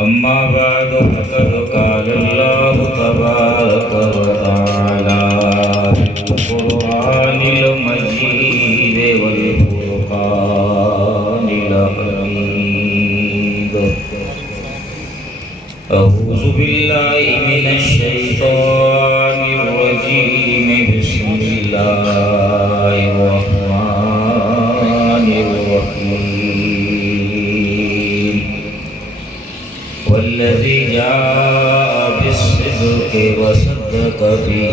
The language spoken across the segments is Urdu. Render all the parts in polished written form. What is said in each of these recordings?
أما بعد فقد قال الله تبارك وتعالى في القرآن المجيد والفرقان الحميد. أعوذ بالله من الشيطان الرجيم. بسم الله الرحمن الرحيم. والذي جاء بالصدق وصدق به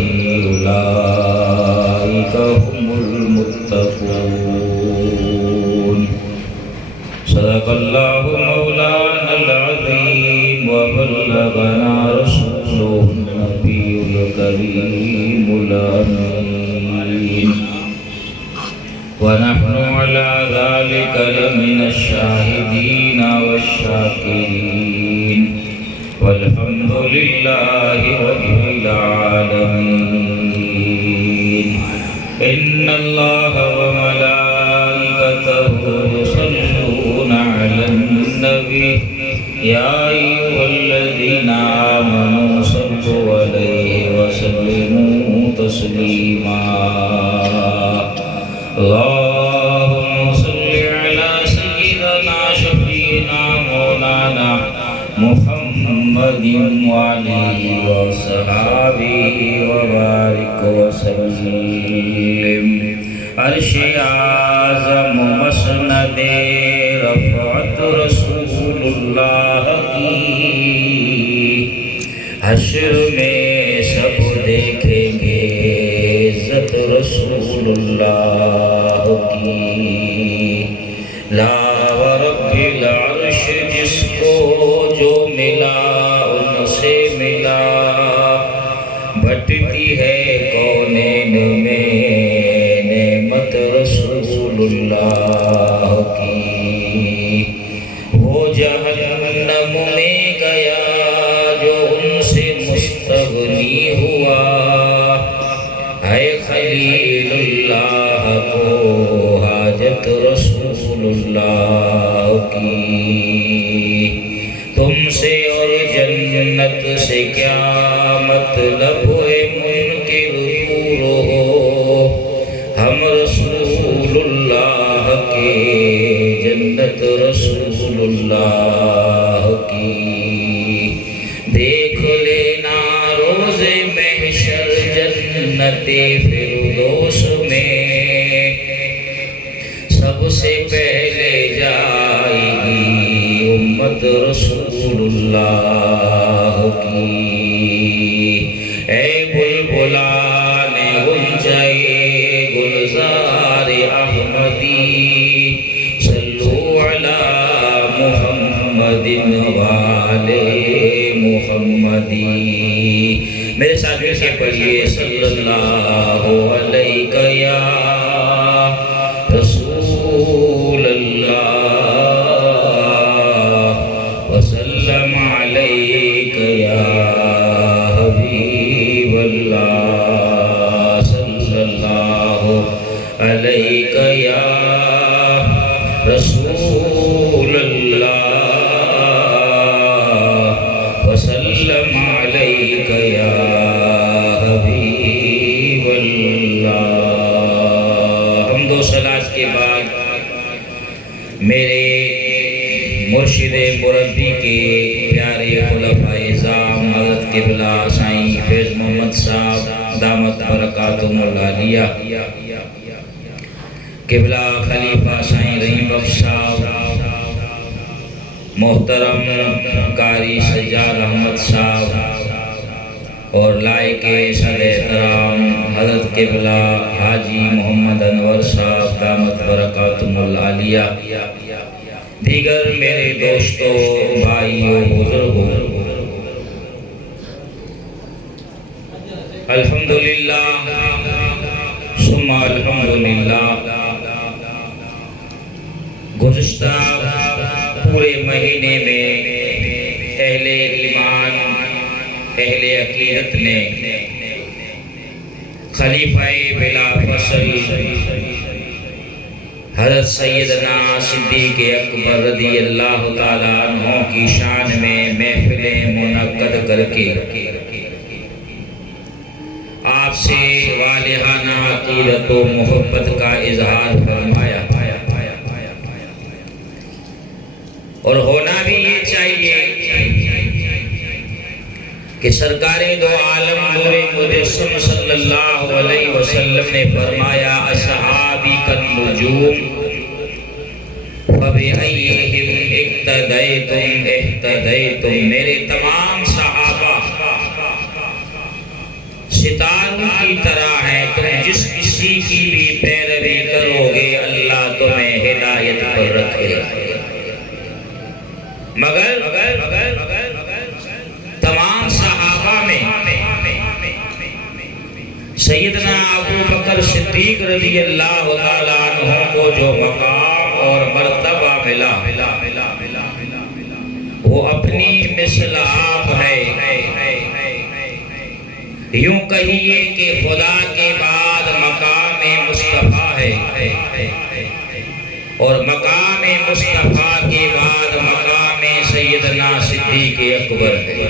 أولئك هم المتقون. صدق الله مولانا العظيم وبلغنا رسوله النبي الكريم الأمين. ونحن على ذلك لمن الشاهدين والشاكرين والحمد لله رب العالمين. إن الله وملائكته يصلون على النبي يا أيها الذين آمنوا صلوا عليه وسلموا تسليما. اللهم صل على سيدنا شفيعنا مولانا محمد وعليه وصحابه وبارك وسلم. عرش اعظم مسند رفعت رسول اللہ کی، حشر میں سب دیکھیں گے عزت رسول اللہ کی. لا ورب العرش جس کو جو ملا ان سے ملا، بٹتی ہے کونین میں نعمت رسول اللہ کی. وہ جہنم میں گیا جو ان سے مستغنی ہوا، اے خلیل اللہ کو حاجت رسول اللہ کی. تم سے اور جنت سے کیا مطلب ہے منکر دور ہو، ہم رسول اللہ کے جنت رسول اللہ کی. دیکھ لینا روز محشر جنت فردوس میں، سب سے پہلے جائے گی امت رسول اللہ کی. اے بلبلان غنچۂ گلزار احمدی، صلو علی محمد وآلِ محمدی. میرے ساتھ مل کے پڑھیے صلی اللہ علیہ یا رسول اللہ، وسلم علیک یا حبیب اللہ، صلی اللہ علیک یا رسول اللہ، وسلم علیک یا حبیب اللہ. حمد و صلات کے بعد میرے مرشد مربی کے پیارے خلفائے اعظام حضرت قبلہ سائیں فیض محمد صاحب دامت برکاتہم العالیہ، قبلہ خلیفہ سائیں رحیم بخش صاحب، محترم قاری سجاد احمد صاحب، اور لائق صدر احترام حضرت قبلہ حاجی محمد انور صاحب دامت برکاتہم العالیہ، دیگر میرے دوستوں، بھائیوں، بزرگوں، الحمدللہ ثم الحمدللہ. گزشتہ پورے مہینے میں اہل ایمان، اہل عقیدت نے خلیفہ بلا فصل حضرت سیدنا صدیق اکبر رضی اللہ تعالیٰ عنہ کی شان میں محفلیں منعقد کر کے آپ سے والہانہ عقیدت و محبت کا اظہار فرمایا، اور ہونا بھی یہ چاہیے کہ سرکار دو عالم نور مجسم صلی اللہ علیہ وسلم نے فرمایا اصحابی کالنجوم فبأیہم اقتدیتم اہتدیتم، میرے تمام صحابہ ستاروں کی طرح ہیں، تم جس کسی کی بھی پیروی کرو گے اللہ تمہیں ہدایت پر رکھے گا۔ مگر تمام صحابہ میں سیدنا ابو بکر صدیق رضی اللہ تعالیٰ عنہ کو جو مقام اور مرتبہ ملا وہ اپنی مثل آپ ہے، یوں کہیے کہ خدا کے بعد مقام مصطفیٰ ہے، اور مقام مصطفیٰ کے بعد مقام سیدنا صدیق اکبر ہے۔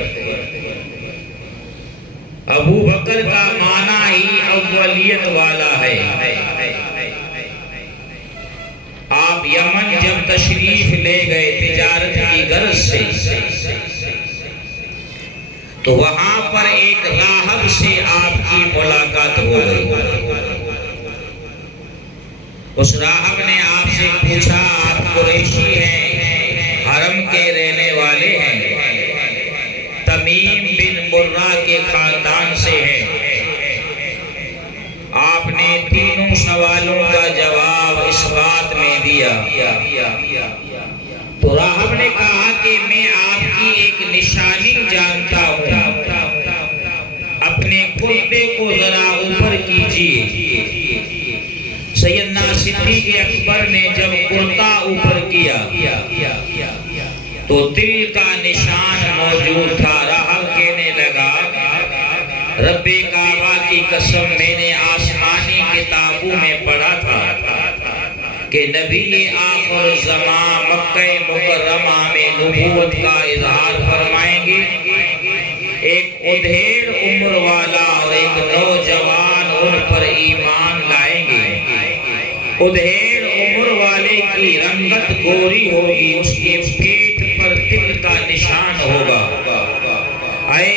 ابو بکر کا معنی ہی اولیت والا ہے۔ آپ یمن جب تشریف لے گئے تجارت کی غرض سے تو وہاں پر ایک راہب سے آپ کی ملاقات ہو گئی۔ اس راہب نے آپ سے پوچھا آپ قریشی ہیں، حرم کے رہنے والے ہیں، تمیم بن مرہ کے خاندان سے ہیں۔ آپ نے تینوں سوالوں کا جواب اس بات میں دیا۔ تو راہب نے کہا کہ میں آپ کی ایک نشانی جانتا ہوں، اپنے کرتے کو ذرا اوپر کیجئے۔ سیدنا صدیق اکبر نے جب کرتا اوپر کیا تو دل کا نشان موجود تھا۔ راہب کہنے لگا رب کعبہ کی قسم میں نے آسمانی کتابوں میں پڑھا تھا کہ نبی آخر الزمان مکہ مکرمہ میں نبوت کا اظہار فرمائیں گے۔ ایک ادھیڑ عمر والا اور ایک نوجوان ان پر ایمان لائیں گے۔ ادھیڑ عمر والے کی رنگت گوری ہوگی، اس کے پیٹ پر تل کا نشان ہوگا۔ اے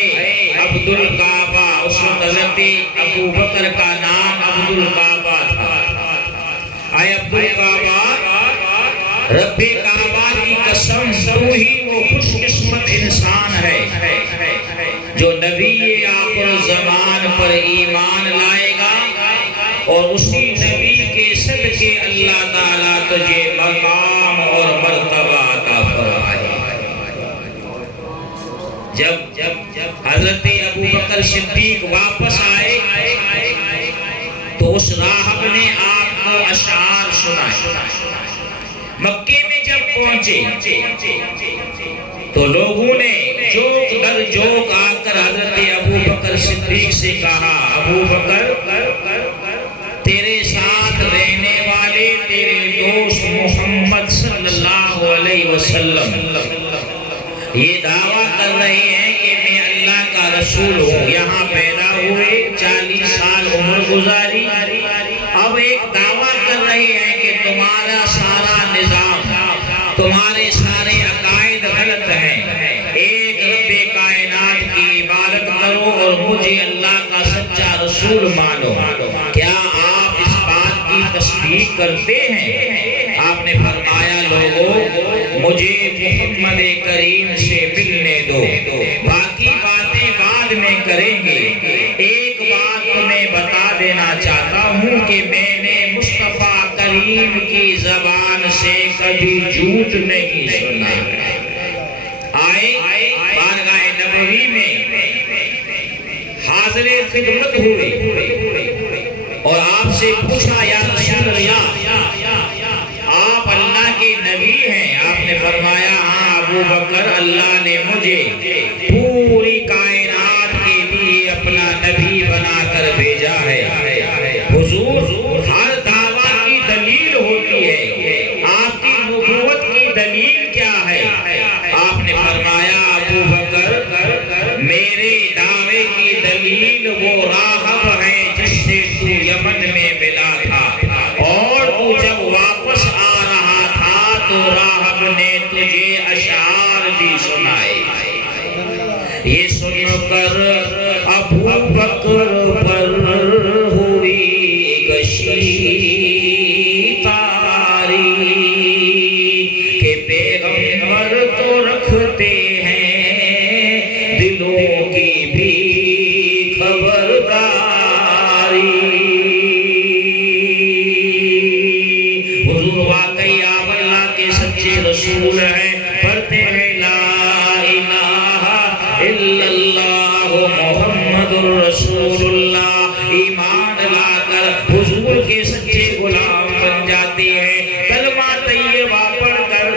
عبد الکعبہ، اس وقت حضرت ابو بکر کا نام عبد الکعبہ تھا۔ اے عبد الکعبہ، رب کعبہ کی قسم تو ہی وہ خوش قسمت انسان ہے جو نبی آخر الزمان پر ایمان لائے گا، اور اسی نبی کے صدقے اللہ تعالیٰ تجھے مقام اور مرتبہ عطا فرمائے۔ جب حضرت ابو بکر صدیق واپس آئے تو اس راہب نے آپ کو اشعار سنائے۔ مکے میں جب پہنچے تو لوگوں نے جوک در جوک آ کر حضرت ابو بکر صدیق سے کہا ابو بکر، تیرے ساتھ رہنے والے تیرے دوست محمد صلی اللہ علیہ وسلم یہ دعویٰ کر رہے ہیں کہ میں اللہ کا رسول ہوں، یہاں پیدا ہوئے، 40 سال عمر گزاری، اب ایک دعویٰ کر رہے ہیں کہ تمہارا سارا نظام، تمہارے سارے عقائد غلط ہیں، ایک رب کائنات کی عبادت کرو اور مجھے اللہ کا سچا رسول مانو۔ کیا آپ اس بات کی تصدیق کرتے ہیں؟ آپ نے فرمایا لوگوں، مجھے محمد کریم سے ملنے دو، باقی باتیں بعد میں کریں گے۔ ایک بات تمہیں بتا دینا چاہتا ہوں کہ میں نے مصطفیٰ کریم کی زبان سے کبھی جھوٹ نہیں سنا۔ آئے بارگاہ نبوی میں حاضر خدمت ہوئے اور آپ سے پوچھا یا رسول اللہ، آپ اللہ کے نبی ہیں؟ آپ نے فرمایا ہاں ابو بکر، اللہ نے مجھے پوری کائنات کے لیے اپنا نبی بنا کر بھیجا ہے۔ حضور، ہر دعویٰ کی دلیل ہوتی ہے، سنائے۔ یہ سن کر ابو بکر پر ہوئی گشی تاری کہ پیغمبر تو رکھتے ہیں دلوں کی بھی خبرداری۔ حضور واقعی آپ اللہ کے سچے رسول ہیں، پڑھتے ہیں لا الہ الا اللہ محمد رسول اللہ، ایمان لا کر حضور کے سچے غلام بن جاتے ہیں۔ کلمہ طیبہ پڑھ کر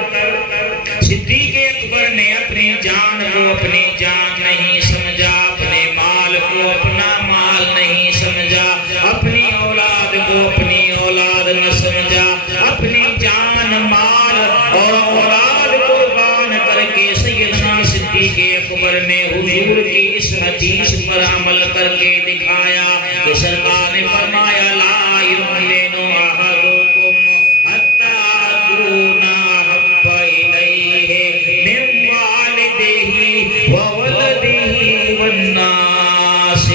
صدیق اکبر نے اپنی جان کو اپنی جان نہیں سمجھا، اپنے مال کو اپنا مال نہیں سمجھا، اپنی اولاد کو اپنی اولاد نہ سمجھا، اپنی جان مال اور اولاد قربان کر کے سیدنا صدیق اکبر نے حضور کی اس حدیث پر عمل کر کے دکھایا کہ سرکار نے فرمایا لا یؤمن احدکم حتی اکون احب الیہ من والدہ وولدہ والناس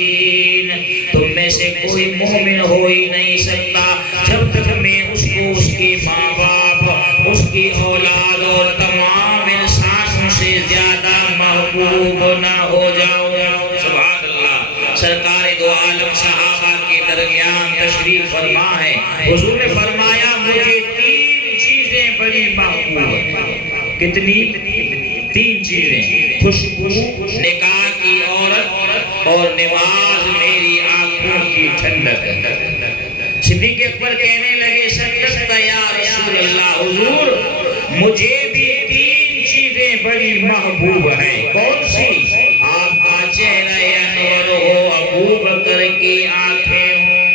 اجمعین۔ تم میں سے کوئی مومن ہو ہی نہیں سکتا جب تک میں اس کو اس کے ماں باپ، اس کی اولاد اور تمام انسانوں سے زیادہ محبوب نہ ہو جاؤں۔ سبحان اللہ۔ سرکار دو عالم صحابہ کے درمیان تشریف فرما ہے، حضور نے فرمایا مجھے تین چیزیں بڑی محبوب ہیں۔ کتنی؟ تین چیزیں، خوشبو، نکاح کی عورت اور نماز میری آنکھوں کی ٹھنڈک۔ صدیق اکبر کہنے لگے صدقت یا رسول اللہ، حضور مجھے بھی تین چیزیں بڑی محبوب ہیں۔ کون سی؟ آپ کا چہرہ انور ہو، ابو بکر کی آنکھیں ہوں،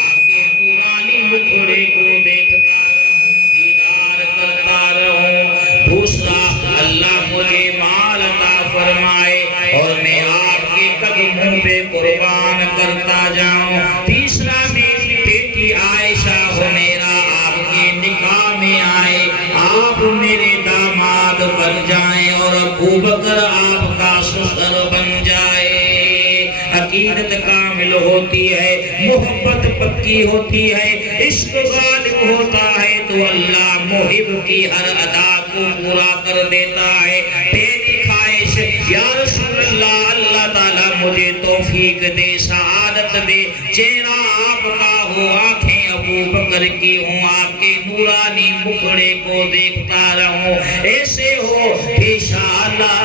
آپ کے نورانی مکھڑے کو دیکھتا رہوں، دیدار کرتا رہوں۔ دوسرا، اللہ مجھے مال عطا فرمائے اور میں آپ کے قدموں پہ قربان کرتا جاؤں۔ تیسرا، میری بیٹی عائشہ حمیرہ آپ کے نکاح میں آئے، آپ میرے داماد بن جائیں اور ابو بکر آپ کا سسر بن جائے۔ عقیدت کامل ہوتی ہے، محبت پکی ہوتی ہے، عشق غالب ہوتا ہے تو اللہ محب کی ہر ادا کو پورا کر دیتا ہے۔ تیری خواہش یا رسول اللہ، اللہ تعالیٰ مجھے توفیق دے، سعادت دے، چہرہ آپ کا ہو، آنکھیں ابو بکر کی ہوں، آپ کے نورانی مکھڑے کو دیکھتا رہوں، ایسے ہو کہ شالا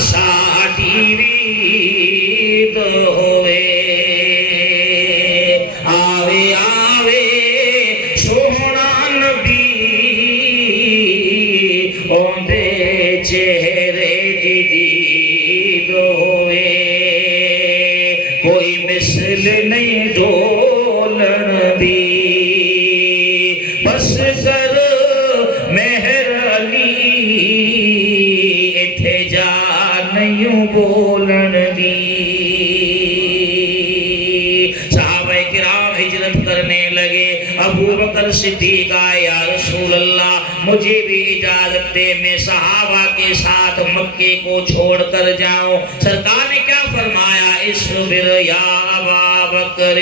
ساٹی رید ہوئے، آوے آوے سونا نبی اوندے چہرے جدید ہوئے، کوئی مثل نہیں ڈولن دی، بس کر مہر علی اتھے جا نہیں بولن دی۔ صحابہ کرام ہجرت کرنے لگے، ابو بکر صدیق آئے، یا رسول اللہ مجھے بھی اجازت دے، میں صحابہ کے ساتھ مکے کو چھوڑ کر جاؤں۔ سرکار نے کیا فرمایا؟ اصبر یا ابا بکر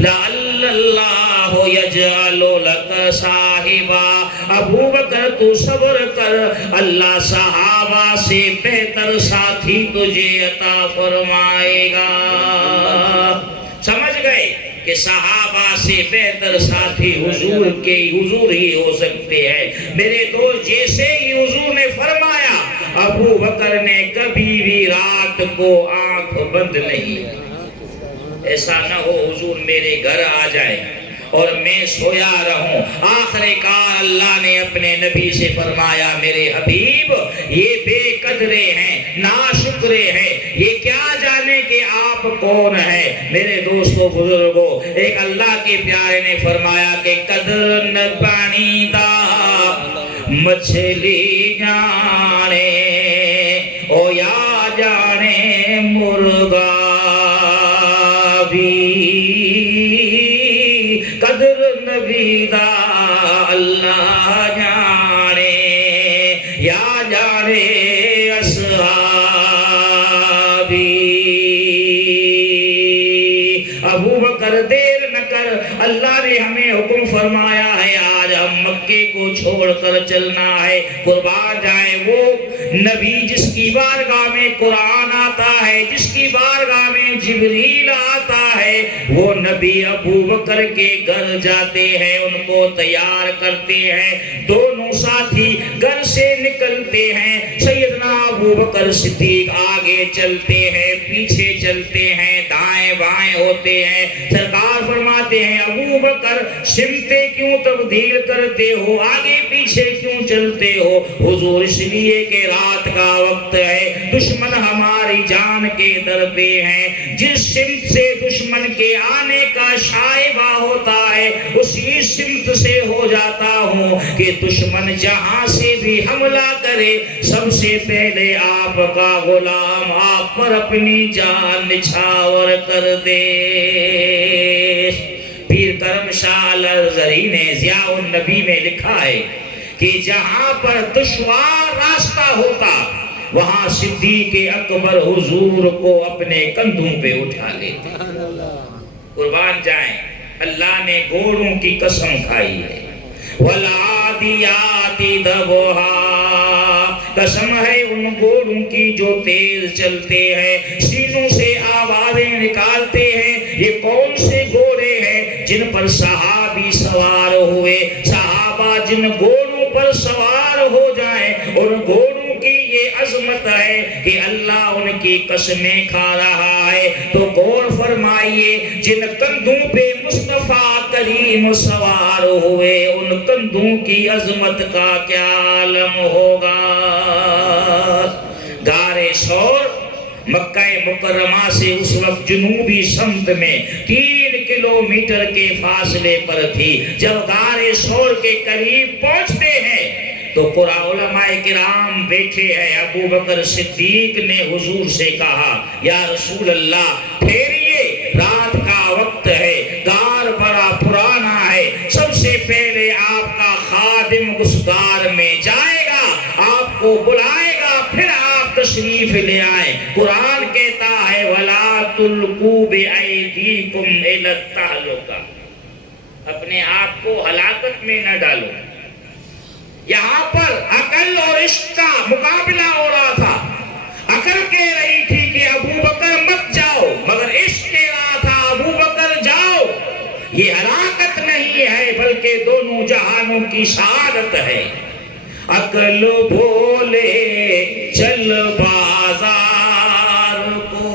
لعل اللہ یجعل لک صاحبا، ابو بکر تو صبر کر، اللہ صحابہ سے بہتر ساتھی تجھے عطا فرمائے گا۔ سمجھ گئے کہ صحابہ سے بہتر ساتھی حضور ہی ہو سکتے ہیں۔ میرے دوست، جیسے ہی حضور نے فرمایا، ابو بکر نے کبھی بھی رات کو آنکھ بند نہیں۔ ایسا نہ ہو حضور میرے گھر آ جائے اور میں سویا رہوں۔ آخر کار اللہ نے اپنے نبی سے فرمایا، میرے حبیب یہ بے قدرے ہیں، ناشکرے ہیں، یہ کیا جانے کہ آپ کون ہیں۔ میرے دوستو بزرگو، ایک اللہ کے پیارے نے فرمایا کہ قدر نہ پانی دا مچھلی جانے، او یا جانے مرغا بھی، قدر نبی دا اللہ جانے یا جانے ابو بکر دیر نہ کر، اللہ نے ہمیں حکم فرمایا ہے آج ہم مکے کو چھوڑ کر چلنا ہے۔ قربان جائے وہ نبی جس کی بارگاہ میں قرآن آتا ہے، جس کی بارگاہ میں جبریل آتا ہے، وہ نبی ابو بکر کے گھر جاتے ہیں، ان کو تیار کرتے ہیں، دونوں ساتھی گھر سے نکلتے ہیں، سیدنا ابو بکر صدیق آگے چلتے ہیں، پیچھے چلتے ہیں، دائیں بائیں ہوتے ہیں۔ سرکار فرماتے ہیں ابو بکر سمتیں کیوں تبدیل کرتے ہو، آگے پیچھے کیوں چلتے ہو؟ حضور اس لیے کہ رات کا وقت ہے، دشمن ہماری جان کے در پہ ہیں، جس سمت سے دشمن کے آنے کا شائبہ ہوتا ہے اسی سمت سے ہو جاتا ہوں کہ دشمن جہاں سے بھی حملہ کرے سب سے پہلے آپ کا غلام آپ پر اپنی جان نچھاور کر دے۔ پیر کرم شاہ الازہری نے ضیاء النبی میں لکھا ہے کہ جہاں پر دشوار راستہ ہوتا وہاں صدیق اکبر حضور کو اپنے کندھوں پہ اٹھا لیتے۔ قربان جائیں، اللہ نے گھوڑوں کی قسم کھائی ہے، وَالْعَادِيَاتِ ضَبْحًا، قسم ہے ان گھوڑوں کی جو تیز چلتے ہیں، سینوں سے آوازیں نکالتے ہیں۔ یہ کون سے گھوڑے ہیں جن پر صحابی سوار ہوئے؟ صحابہ جن گھوڑوں پر سوار ہو جائیں، ان گھوڑوں کی یہ عظمت ہے کہ اللہ ان کی قسمیں کھا رہا ہے۔ تو غور فرمائیے، جن کندھوں پہ مصطفیٰ کریم سوار ہوئے ان کندھوں کی عظمت کا کیا عالم ہوگا۔ غار ثور مکہ مکرمہ سے اس وقت جنوبی سمت میں 3 کلومیٹر کے فاصلے پر تھی۔ جب غار ثور کے قریب پہنچتے ہیں تو علماء کرام بیٹھے ہیں۔ ابو بکر صدیق نے حضور سے کہا یا رسول اللہ پھیریے، رات کا وقت ہے، غار بڑا پرانا ہے، سب سے پہلے آپ کا خادم اس غار میں جائے گا، آپ کو بلائے گا، پھر آپ تشریف لے آئیں۔ قرآن کہتا ہے وَلَا تُلْقُوا بِأَيْدِيكُمْ إِلَى التَّهْلُكَةِ، اپنے آپ کو ہلاکت میں نہ ڈالو۔ یہاں پر عقل اور عشق کا مقابلہ ہو رہا تھا۔ عقل کہہ رہی تھی کہ ابو بکر مت جاؤ، مگر عشق کہہ رہا تھا ابو بکر جاؤ۔ یہ ہلاکت نہیں ہے بلکہ دونوں جہانوں کی سعادت ہے۔ عقل بولے چل بازار کو،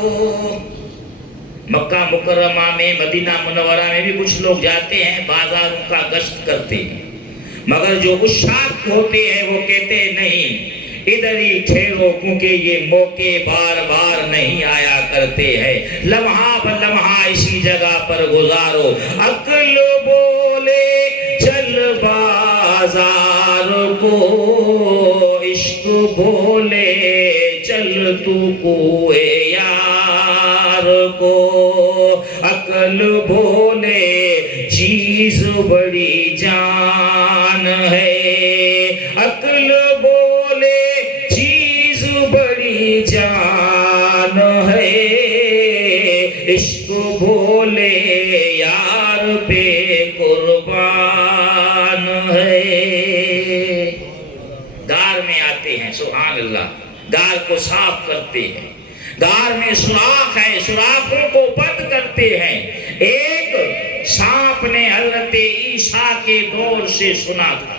مکہ مکرمہ میں مدینہ منورہ میں بھی کچھ لوگ جاتے ہیں، بازاروں کا گشت کرتے ہیں، مگر جو عشاق ہوتے ہیں وہ کہتے نہیں ادھر ہی ٹھہرو، کیونکہ یہ موقع بار بار نہیں آیا کرتے ہیں، لمحہ بلمحہ اسی جگہ پر گزارو۔ عقل بولے چل بازار کو، عشق بولے چل تو کوئے یار کو، عقل بولے چیز بڑی جان ہے، عقل بولے چیز بڑی جان ہے، عشق بولے یار پہ قربان ہے۔ غار میں آتے ہیں، سبحان اللہ، غار کو صاف کرتے ہیں، غار میں سوراخ ہے، سوراخوں کو بند کرتے ہیں۔ ایک سانپ نے حضرت عیسیٰ کے دور سے سنا تھا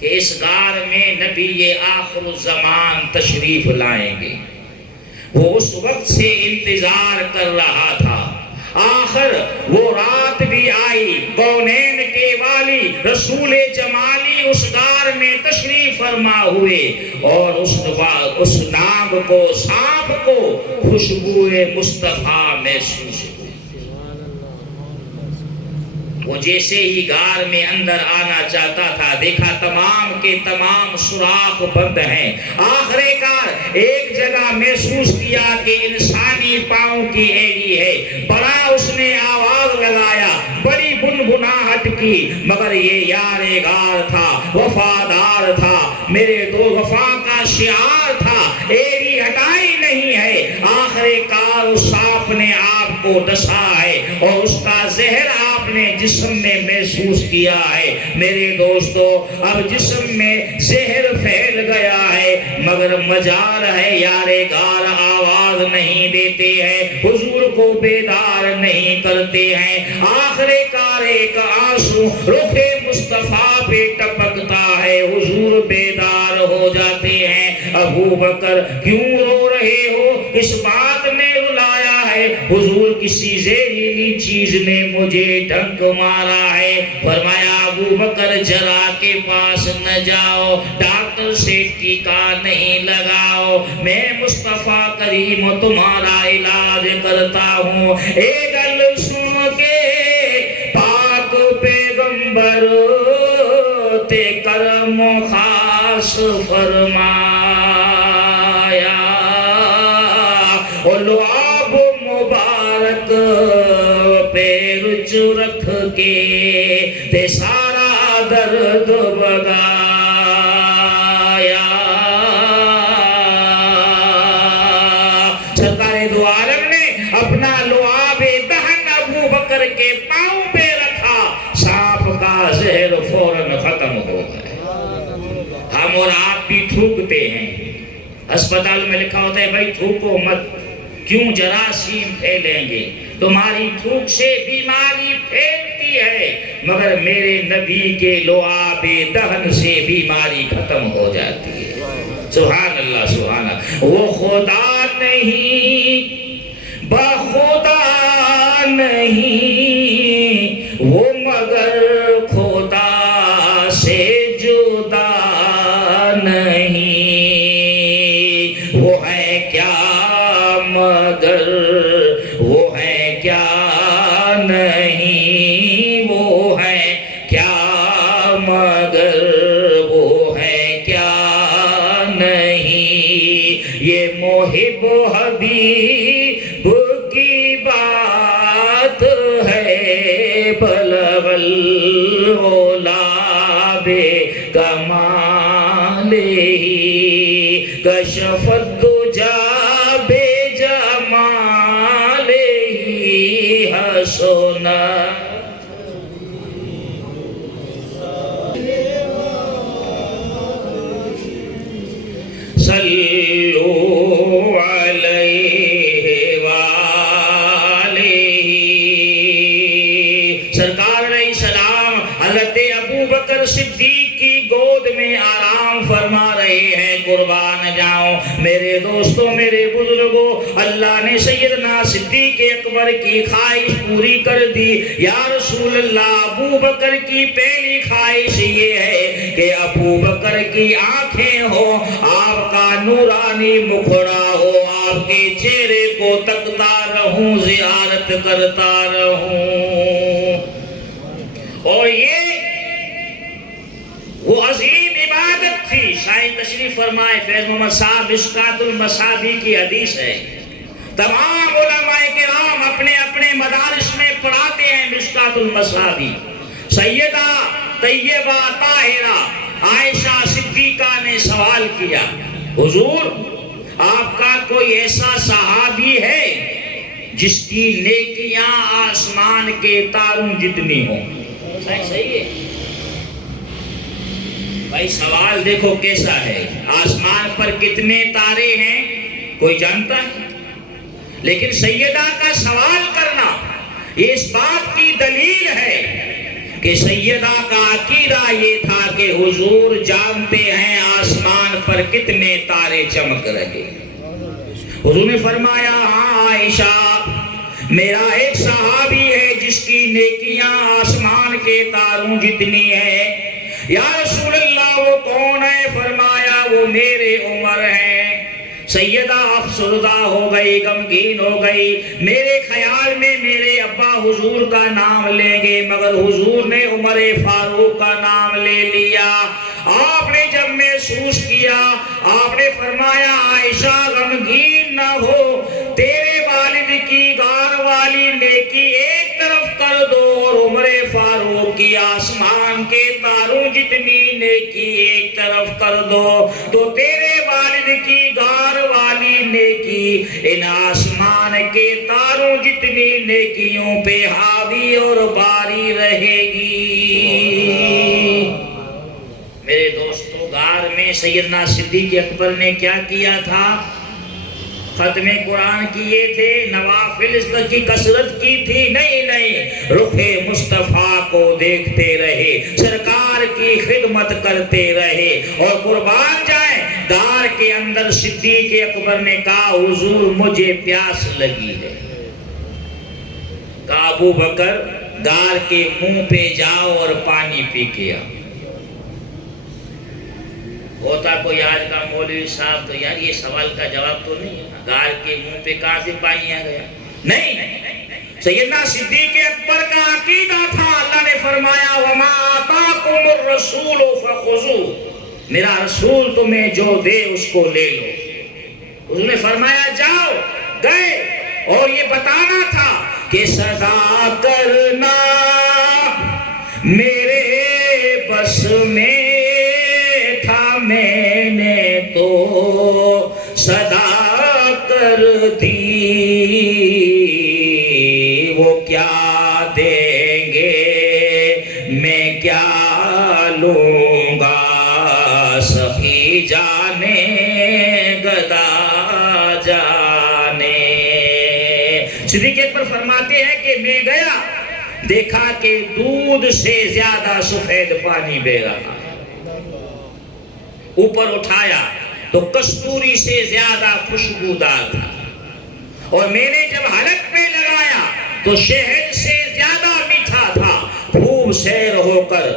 کہ اس غار میں نبی آخر الزمان تشریف لائیں گے، وہ اس وقت سے انتظار کر رہا تھا۔ آخر وہ رات بھی آئی، کونین کے والی رسول جمالی اس غار میں تشریف فرما ہوئے اور اس ناگ کو، سانپ کو خوشبو مصطفیٰ محسوس ہوئی۔ وہ جیسے ہی غار میں اندر آنا چاہتا تھا، دیکھا تمام کے تمام سوراخ بند ہیں۔ آخر کار ایک جگہ محسوس کیا کہ انسانی پاؤں کی ایڑی ہے، بڑا اس نے آواز لگایا، بڑی بنبناہٹ مسکراہٹ کی، مگر یہ یار غار تھا، وفادار تھا، میرے دو وفا کا شعار تھا، ایڑی ہٹائی نہیں ہے، آخر کار اس سانپ نے آپ کو ڈسا ہے اور اس کا زہر آپ نے جسم میں محسوس کیا ہے۔ میرے دوستو اب جسم میں زہر پھیل گیا ہے، مگر مجال ہے یار غار آواز نہیں دیتے ہیں، حضور کو بیدار نہیں کرتے ہیں۔ آخر کار ایک آنسو رخ مصطفیٰ پہ ٹپکتا ہے، حضور بیدار ہو جاتے ہیں۔ ابو بکر کیوں رو رہے ہو، کس بات نے رلایا ہے؟ حضور کسی زہریلی چیز نے مجھے ڈنک مارا ہے۔ فرمایا ابو بکر جرا کے پاس نہ جاؤ، ڈاکٹر سے ٹیکا نہیں لگاؤ، میں مصطفیٰ کریم تمہارا علاج کرتا ہوں۔ ایک گل سن کے پاک پیغمبر تے کرم خاص فرمایا، اور لعاب مبارک پیر چ رکھ کے تے سارا درد بگایا۔ سرکار دو عالم نے اپنا لعاب دہن ابو بکر کے پاؤں پہ رکھا، سانپ کا زہر فوراً ختم ہو گیا۔ ہم اور آپ بھی تھوکتے ہیں، ہسپتال میں لکھا ہوتا ہے بھائی تھوکو مت، کیوں جراثیم پھیلیں گے، تمہاری تھوک سے بیماری پھیلتی ہے، مگر میرے نبی کے لعاب دہن سے بیماری ختم ہو جاتی ہے۔ سبحان اللہ سبحان اللہ۔ وہ خدا نہیں بخدا نہیں، وہ مگر خدا سے جدا نہیں، وہ ہے کیا مگر وہ ہے کیا نہیں، وہ ہے کیا مگر وہ ہے کیا نہیں، یہ محب حبیب کی بات ہے، بلغ العلا بکمالہ، کشف الدجا سونا۔ صلو علیہ وآلہ۔ سرکار علیہ السلام حضرت ابو بکر صدیق کی گود میں آرام فرما رہے ہیں، قربان جاؤں میرے دوستوں میرے بزرگوں، اللہ نے سیدنا صدیق اکبر کی خواہش پوری کر دی۔ یا رسول اللہ، ابو بکر کی پہلی خواہش یہ ہے کہ ابو بکر کی آنکھیں ہو، آپ کا نورانی مکھڑا ہو، آپ کے چہرے کو تکتا رہوں، زیارت کرتا رہوں۔ اور یہ وہ عظیم عبادت تھی۔ شاہد تشریف فرمائے فیض محمد صاحب، مشکات المصابیح کی حدیث ہے، تمام علماء کرام اپنے اپنے مدارس میں پڑھاتے ہیں مشکات المصابیح۔ سیدہ طیبہ طاہرہ عائشہ صدیقہ نے سوال کیا، حضور آپ کا کوئی ایسا صحابی ہے جس کی نیکیاں آسمان کے تاروں جتنی ہوں؟ صحیح ہے بھائی، سوال دیکھو کیسا ہے، آسمان پر کتنے تارے ہیں کوئی جانتا ہے؟ لیکن سیدہ کا سوال کرنا یہ اس بات کی دلیل ہے کہ سیدہ کا عقیدہ یہ تھا کہ حضور جانتے ہیں آسمان پر کتنے تارے چمک رہے۔ حضور نے فرمایا ہاں عائشہ، میرا ایک صحابی ہے جس کی نیکیاں آسمان کے تاروں جتنی ہے۔ یا رسول اللہ وہ کون ہے؟ فرمایا وہ میرے عمر ہیں۔ سیدہ افسردہ ہو گئی، غمگین ہو گئی، میرے خیال میں میرے ابا حضور کا نام لیں گے، مگر حضور نے عمر فاروق کا نام لے لیا۔ آپ نے جب محسوس کیا، آپ نے فرمایا عائشہ غمگین نہ ہو، تیرے والد کی غار والی نیکی ایک طرف کر دو اور عمر فاروق کی تاروں جتنی نیکی ایک طرف کر دو تو تیرے والد کی غار والی نیکی ان آسمان کے تاروں جتنی نیکیوں پہ حاوی اور باری رہے گی۔ میرے دوستو، غار میں سیدنا صدیق اکبر نے کیا کیا تھا؟ ختم قرآن کیے تھے، نوافل کی کثرت کی تھی؟ نہیں، رخ مصطفیٰ کو دیکھتے رہے، سرکار کی خدمت کرتے رہے اور قربان جائیں۔ غار کے اندر صدیق اکبر نے کہا حضور مجھے پیاس لگی ہے۔ کہا ابو بکر غار کے منہ پہ جاؤ اور پانی پی کے آؤ۔ ہوتا کوئی آج کا مولوی صاحب تو یار یہ سوال کا جواب تو نہیں ہے، غار کے منہ پہ کہاں سے پانی آ گیا؟ نہیں، سیدنا صدیق اکبر کا عقیدہ تھا، اللہ نے فرمایا وَمَا آتَاكُمُ الرَّسُولُ فَخُذُوهُ، میرا رسول تمہیں جو دے اس کو لے لو۔ حضور نے فرمایا جاؤ، گئے اور یہ بتانا تھا کہ صدا کرنا میرے بس میں تھا، میں نے تو صدا کر دی، وہ کیا دیں گے میں کیا لوں گا، سخی جانے گدا جانے۔ صدیق اکبر فرماتے ہیں کہ میں گیا، دیکھا کہ دودھ سے زیادہ سفید پانی بہ رہا، اوپر اٹھایا تو کستوری سے زیادہ خوشبودار تھا، اور میں نے جب حلق پہ لگایا تو شہد سے زیادہ میٹھا تھا۔ خوب سیر ہو کر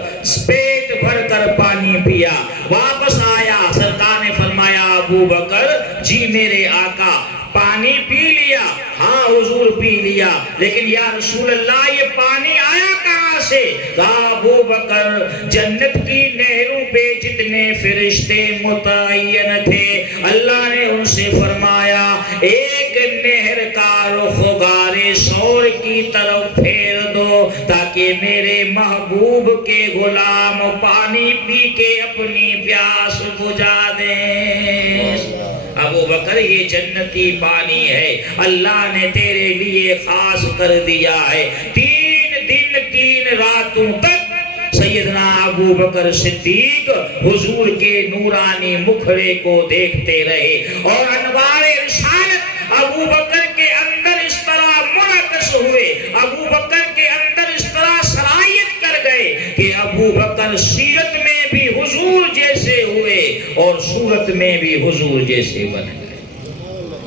پیٹ بھر کر پانی پیا، واپس آیا، سرکار نے فرمایا ابو بکر جی میرے آقا پانی پی لیا؟ ہاں حضور پی لیا، لیکن یا رسول اللہ یہ پانی آیا کہاں سے؟ کہا ابو بکر جنت کی نہروں پہ جتنے فرشتے متعین تھے اللہ نے ان سے فرمایا ایک نہر کا رخ غار ثور کی طرف پھیر دو تاکہ میرے محبوب کے غلام پانی پی کے اپنی پیاس بجھا دیں۔ ابو بکر یہ جنتی پانی ہے، اللہ نے تیرے لیے خاص کر دیا ہے۔ 3 دن 3 راتوں تک سیدنا ابو بکر صدیق حضور کے نورانی مکھڑے کو دیکھتے رہے، اور انوار رسالت ابو بکر کے اندر اس طرح منعکس ہوئے، ابو بکر کے اندر اس طرح صلاحیت کر گئے کہ ابو بکر سیرت میں بھی حضور جیسے ہوئے اور صورت میں بھی حضور جیسے بن گئے۔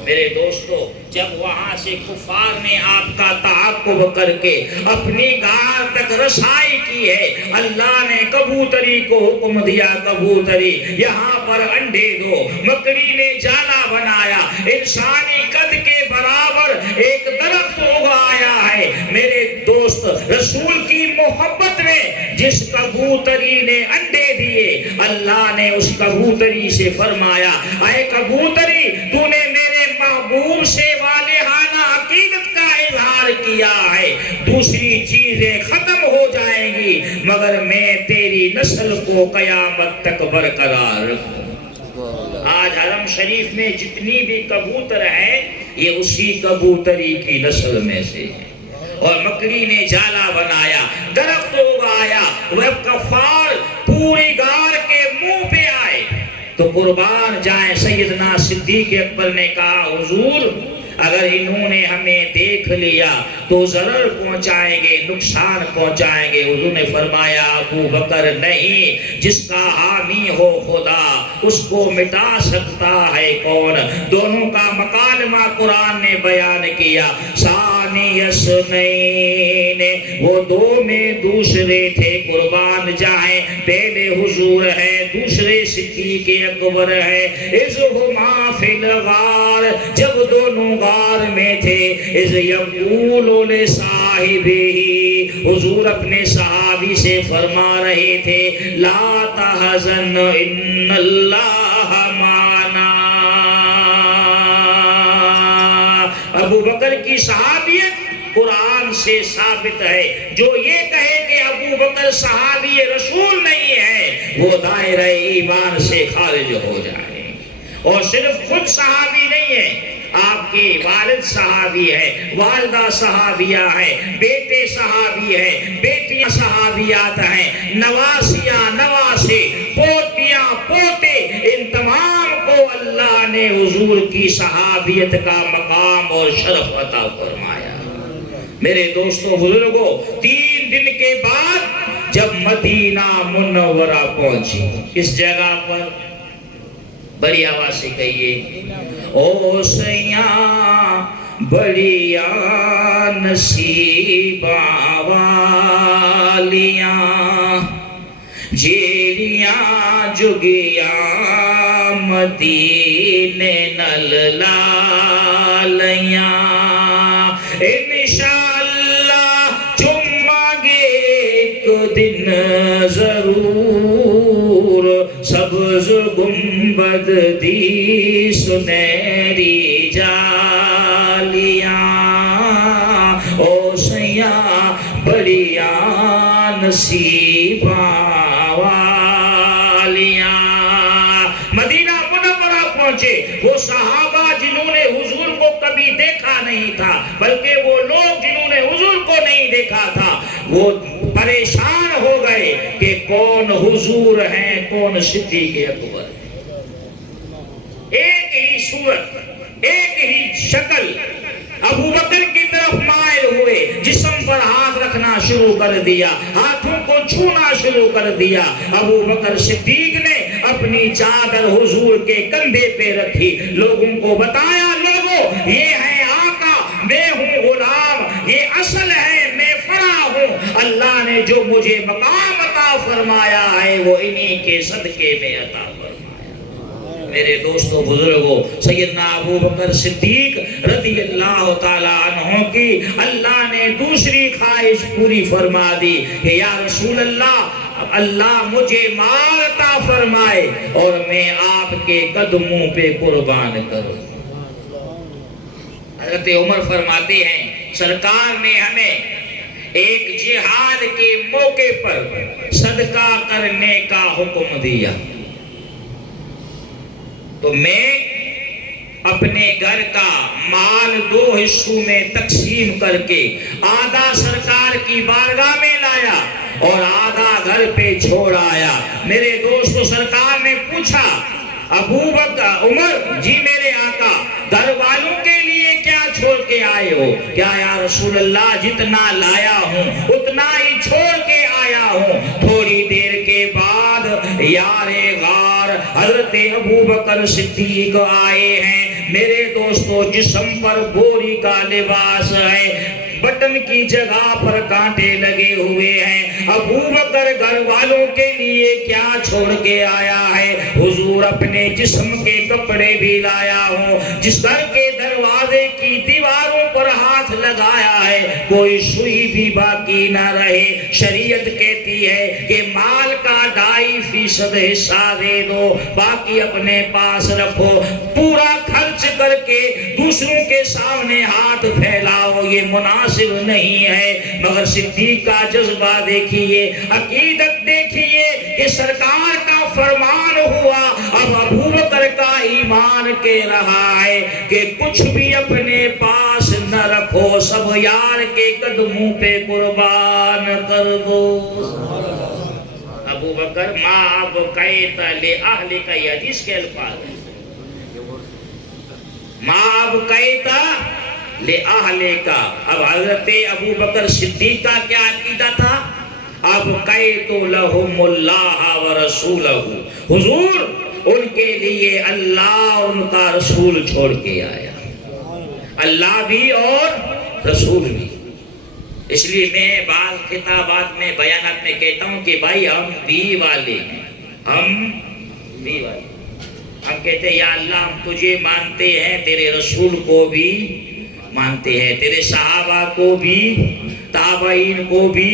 میرے دوستو، جب وہاں سے کفار نے آپ کا تعاقب کر کے اپنی غار تک رسائی کی ہے، اللہ نے کبوتری کو حکم دیا کبوتری یہاں پر انڈے دو، مکڑی نے جالا بنایا، انسانی قد کے برابر ایک درخت اگایا ہے۔ میرے دوست، رسول کی محبت میں جس کبوتری نے انڈے دیے اللہ نے اس کبوتری سے فرمایا اے کبوتری تو نے میرے محبوب سے والہانہ عقیدت کا اظہار کیا ہے، دوسری چیزیں ختم ہو جائیں گی مگر میں تیری نسل کو قیامت تک برقرار رکھوں۔ آج حرم شریف میں جتنی بھی کبوتر ہیں یہ اسی کبوتری کی نسل میں سے ہیں، اور مکڑی نے جالا بنایا، درخت اگایا، وہ کفار پوری غار کے منہ پہ آئے تو قربان جائیں سیدنا صدیق اکبر نے کہا حضور اگر انہوں نے ہمیں دیکھ لیا تو ضرر پہنچائیں گے، نقصان پہنچائیں گے۔ حضور نے فرمایا ابو بکر نہیں، جس کا حامی ہو خدا اس کو مٹا سکتا ہے کون؟ دونوں کا مکالمہ قرآن نے بیان کیا۔ ثانی اثنین، وہ دو میں دوسرے تھے، قربان جائیں پہلے حضور ہے دوسرے صدیق اکبر ہے۔ اذ ہما فی الغار، جب دونوں غار میں تھے، اذ یقول لصاحبہ، حضور اپنے صحابی سے فرما رہے تھے لا تحزن ان اللہ معنا۔ ابو بکر کی صحابیت قرآن سے ثابت ہے، جو یہ کہے کہ ابو ابو بکر صحابی رسول نہیں ہے وہ دائرہ ایمان سے خارج ہو جائے. اور صرف خود صحابی نہیں ہے، آپ کے والد صحابی ہے، والدہ صحابیہ ہے، بیٹے صحابی ہے، بیٹیاں صحابیات ہیں، نواسیاں نواسے، پوتیاں پوتے، ان تمام کو اللہ نے حضور کی صحابیت کا مقام اور شرف عطا فرمایا. میرے دوستو بزرگوں، 3 دن کے بعد جب مدینہ منورہ پہنچی، اس جگہ پر بڑی آواز سے کہیے، او سیاں بڑیا نصیباں والیاں جیڑیاں جگیاں مدینے نل لالیاں. انشاءاللہ چمانگے ایک دن ضرور سبز گنبد دی سنہری جالیاں. او سیاں بڑیاں نصیباں والیاں. مدینہ منورہ پہنچے وہ صحابہ جنہوں نے حضور کو کبھی دیکھا نہیں تھا، بلکہ وہ لوگ جنہوں نے حضور کو نہیں دیکھا تھا، وہ پریشان ہو گئے کہ کون حضور ہیں، کون صدیق اکبر. ایک ہی صورت، ایک ہی شکل. ابو بکر کی طرف مائل ہوئے، جسم پر ہاتھ رکھنا شروع کر دیا، ہاتھوں کو چھونا شروع کر دیا. ابو بکر صدیق نے اپنی چادر حضور کے کندھے پہ رکھی، لوگوں کو بتایا، لوگوں یہ ہے آقا، میں ہوں غلام، یہ اصل ہے، میں فرع ہوں. اللہ نے جو مجھے مقام عطا فرمایا ہے وہ انہی کے صدقے میں عطا فرمایا. میرے دوستو بزرگوں، سیدنا ابو بکر صدیق رضی اللہ تعالی عنہ کی اللہ نے دوسری خواہش پوری فرما دی کہ یا رسول اللہ، اللہ مجھے مال عطا فرمائے اور میں آپ کے قدموں پہ قربان کروں. حضرت عمر فرماتے ہیں سرکار نے ہمیں ایک جہاد کے موقع پر صدقہ کرنے کا حکم دیا، تو میں اپنے گھر کا مال 2 حصوں میں تقسیم کر کے آدھا سرکار کی بارگاہ میں لایا اور آدھا گھر پہ چھوڑ آیا. میرے دوستو، سرکار نے پوچھا ابو بکر، عمر جی میرے آقا، گھر والوں کے لیے کیا چھوڑ کے آئے ہو؟ کیا یا رسول اللہ جتنا لایا ہوں اتنا ہی چھوڑ کے آیا ہوں. تھوڑی دیر کے بعد یار غار حضرت ابو بکر صدیق آئے ہیں. میرے دوستو، جسم پر بوری کا لباس ہے، بٹن کی جگہ پر کانٹے لگے ہوئے ہیں. ابو بکر گھر والوں کے لیے کیا چھوڑ کے آیا ہے؟ حضور اپنے جسم کے کپڑے بھی لایا ہوں. جس گھر کے دروازے کی دیواروں پر ہاتھ لگایا ہے کوئی سوئی بھی باقی نہ رہے. شریعت کہتی ہے کہ مال کا 2.5% حصہ دے دو، باقی اپنے پاس رکھو. پورا خرچ کر کے دوسروں کے سامنے ہاتھ پھیلاؤ، یہ مناسب نہیں ہے. مگر صدیق کا جذبہ دیکھیے، عقیدت دیکھیے کہ سرکار کا فرمان ہوا. اب ابو بکر کا ایمان کہہ رہا ہے کہ کچھ بھی اپنے پاس نہ رکھو، سب یار کے قدموں پہ قربان کر دو. ابو بکر ما ابقیت لأہلک، یہ حدیث کے الفاظ ہیں، ما ابقیت لأہلک. اب حضرت ابو بکر صدیق کا کیا عقیدہ تھا؟ ابقیت لہم اللہ ورسولہ، حضور ان کے لیے اللہ اور ان کا رسول چھوڑ کے آیا، اللہ بھی اور رسول بھی. اس لیے میں بعض خطابات میں بیانات میں کہتا ہوں کہ بھائی ہم بھی والے ہیں، ہم بھی والے. ہم کہتے ہیں یا اللہ ہم تجھے مانتے ہیں، تیرے رسول کو بھی مانتے ہیں، تیرے صحابہ کو بھی، تابعین کو بھی،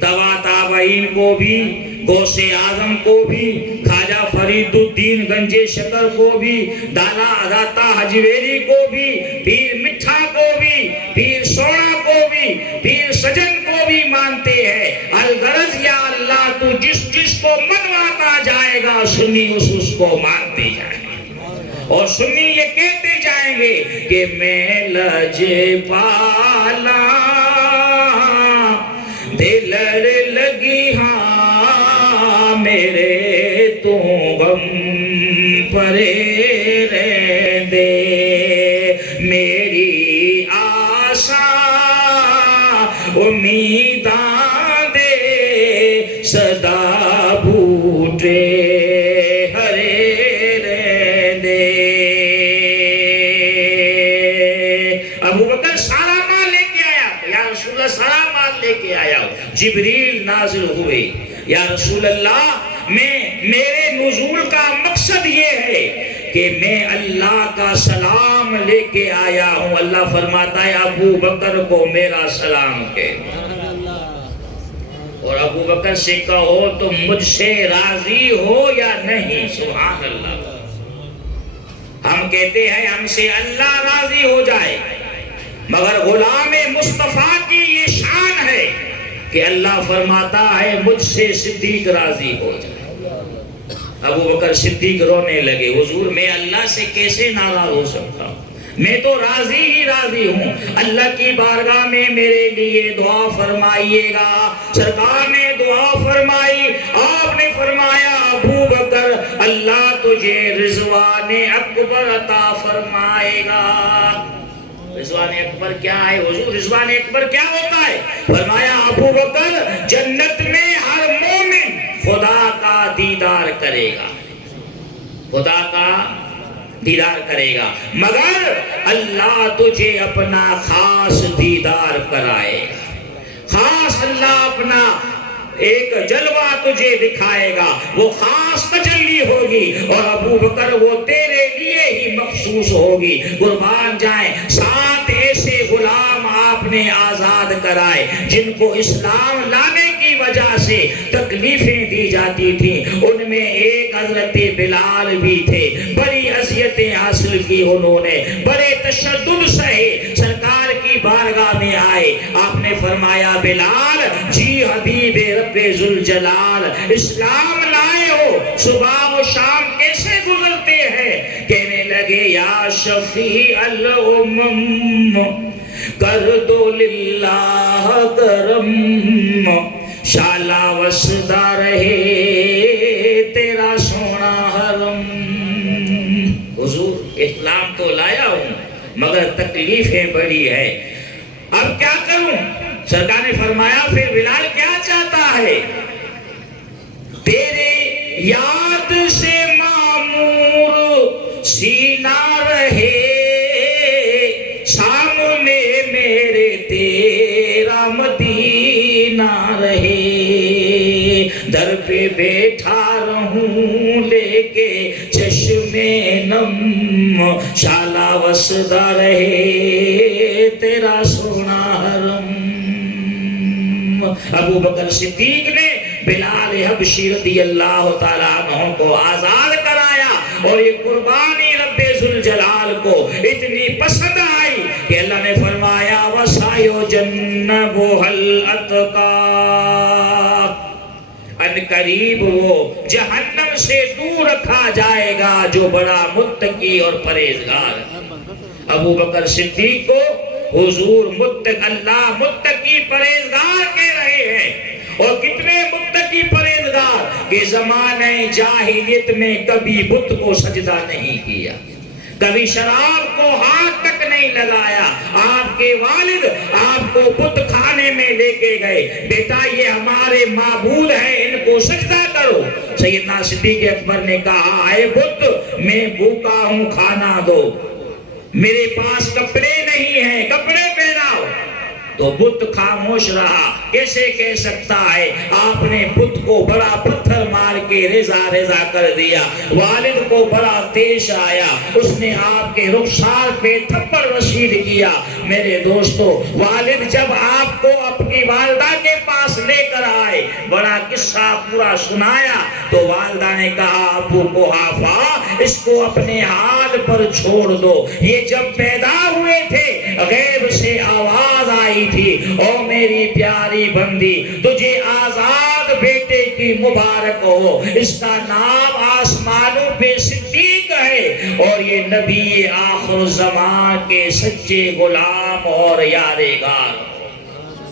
تبع تابعین کو بھی، غوث اعظم کو بھی، خواجہ فرید الدین گنج شکر کو بھی، دانا داتا حجویری کو بھی، پیر مٹھا کو بھی، پیر سونا کو بھی، پیر سجن کو بھی مانتے ہیں. الغرض کرواتا جائے گا سنی اس کو مانتے جائیں گے، اور سنی یہ کہتے جائیں گے کہ میں لجپالا دل لگی ہاں میرے تو غم پرے رہندے، میری آسا امیداں دے صدا بوٹے ہرے رہندے۔ ابو بکر سارا مال لے کے آیا، یا رسول اللہ سارا مال لے کے آیا، جبریل نازل ہوئے، یا رسول اللہ میرے نزول کا مقصد یہ ہے کہ میں اللہ کا سلام لے کے آیا ہوں۔ اللہ فرماتا ہے ابو بکر کو میرا سلام کہہ، اور ابو بکر سے کہو تم مجھ سے راضی ہو یا نہیں۔ سبحان اللہ، ہم کہتے ہیں ہم سے اللہ راضی ہو جائے، مگر غلام مصطفیٰ کی یہ شان ہے کہ اللہ فرماتا ہے مجھ سے صدیق راضی ہو جائے۔ ابو بکر صدیق رونے لگے، حضور میں اللہ سے کیسے ناراض ہو سکتا ہوں، میں تو راضی ہی راضی ہوں، اللہ کی بارگاہ میں میرے لیے دعا فرمائیے گا۔ سرکار نے دعا فرمائی، آپ نے فرمایا ابو بکر اللہ تجھے رضوان اکبر عطا فرمائے گا۔ رضوان اکبر کیا ہے حضور؟ رضوان اکبر کیا ہوتا ہے؟ فرمایا ابو بکر جنت میں ہر مومن خدا کا دیدار کرے گا، خدا کا دیدار کرے گا، مگر اللہ تجھے اپنا خاص دیدار کرائے گا، خاص اللہ اپنا ایک جلوہ تجھے دکھائے گا، وہ خاص تجلی ہوگی، اور ابو بکر وہ تیرے لیے ہی مخصوص ہوگی۔ قربان جائیں، 7 ایسے غلام آپ نے آزاد کرائے جن کو اسلام لانے کی وجہ سے تکلیفیں دی جاتی تھیں، ان میں ایک حضرت بلال بھی تھے، بڑی اذیتیں حاصل کی انہوں نے، بڑے تشدد سہے، سرکار کی بارگاہ میں آئے، آپ نے فرمایا بلال جی حبیب رب ذوالجلال اسلام لائے ہو، صبح و شام کیسے گزرتے ہیں؟ کہنے لگے یا شفیع الامم کر دو للہ کرم، شالا وسدہ رہے تیرا سونا حرم۔ حضور اسلام تو لایا ہوں مگر تکلیفیں بڑی ہے، اب کیا کروں؟ سرکار نے فرمایا پھر بلال کیا چاہتا ہے؟ تیرے یاد سے معمور سینہ رہے، سامنے میرے تیرا مدینہ رہے، در پہ بیٹھا رہوں لے کے چشم نم، شالا وسدہ رہے تیرا سونا حرم۔ ابو بکر صدیق نے بلال حبشی رضی اللہ تعالیٰ عنہ کو آزاد کرایا، اور یہ قربانی رب ذوالجلال کو اتنی پسند آئی کہ اللہ نے فرمایا وَسَيُجَنَّبُهَا الْأَتْقَى، ان قریب وہ جہنم سے دور رکھا جائے گا جو بڑا متقی اور پرہیزگار ہے۔ ابو بکر صدیق کو حضور اللہ متقی پرہیزگار کہہ رہے ہیں، اور کتنے متقی پرہیزگار کہ زمانہ جاہلیت میں کبھی بت کو سجدہ نہیں کیا، کبھی شراب کو ہاتھ تک نہیں لگایا۔ آپ کے والد آپ کو بت کھانے میں لے کے گئے، بیٹا یہ ہمارے معبود ہیں ان کو سجدہ کرو۔ سیدنا صدیق اکبر نے کہا اے بت میں بھوکا ہوں کھانا دو، میرے پاس کپڑے نہیں ہیں کپڑے پہناؤ۔ تو بت خاموش رہا، کیسے کہہ سکتا ہے؟ آپ نے بت کو بڑا پتھر مار کے ریزہ ریزہ کر دیا، والد کو بڑا تیش آیا، اس نے آپ کے رخسار پہ تھپڑ رشید کیا۔ میرے دوستو، والد جب آپ کو اپنی والدہ کے پاس لے کر آئے، بڑا قصہ پورا سنایا، تو والدہ نے کہا ابو قحافہ اس کو اپنے حال پر چھوڑ دو، یہ جب پیدا ہوئے تھے غیب سے آواز آئی تھی او میری پیاری بندی تجھے آزاد بیٹے کی بھی مبارک ہو، اس کا نام آسمانوں پہ صدیق ہے، اور یہ نبی آخر الزمان کے سچے غلام اور یادگار۔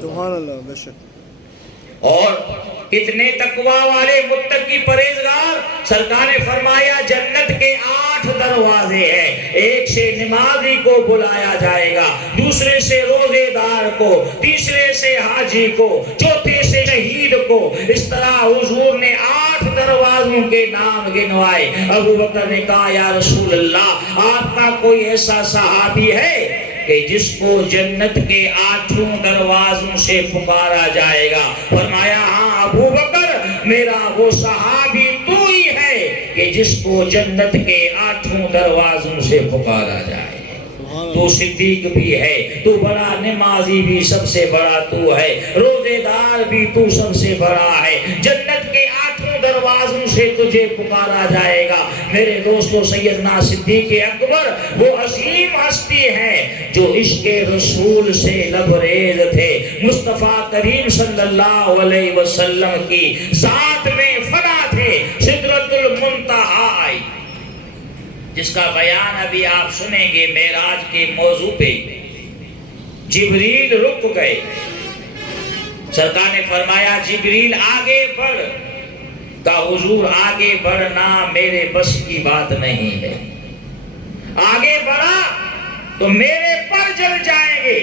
سبحان اللہ، بے شک۔ اور کتنے تقوی والے متقی پرہیزگار، سرکار نے فرمایا جنت کے 8 دروازے ہیں، ایک سے نمازی کو بلایا جائے گا، دوسرے سے روزے دار کو، تیسرے سے حاجی کو، چوتھے سے شہید کو۔ اس طرح حضور نے 8 دروازوں کے نام گنوائے۔ ابو بکر نے کہا یا رسول اللہ، آپ کا کوئی ایسا صحابی ہے کہ جس کو جنت کے 8 دروازوں سے پکارا جائے گا؟ فرمایا ہاں ابو بکر، میرا وہ صحابی تو ہی ہے کہ جس کو جنت کے 8 دروازوں سے پکارا جائے۔ تو صدیق بھی ہے، تو بڑا نمازی بھی سب سے بڑا تو ہے، روزے دار بھی تو سب سے بڑا ہے، جنت کے 8 دروازوں سے تجھے پکارا جائے گا۔ میرے دوستو، سیدنا صدیق اکبر وہ عظیم ہستی ہیں جو عشق رسول سے لبریز تھے، مصطفیٰ کریم صلی اللہ علیہ وسلم کی ذات میں فنا تھے، سدرۃ المنتہا، جس کا بیان ابھی آپ سنیں گے۔ معراج کے موضوع پہ جبریل رک گئے، سرکار نے فرمایا جبریل آگے بڑھ، کہا حضور آگے بڑھنا میرے بس کی بات نہیں ہے، آگے بڑھا تو میرے پر جل جائیں گے۔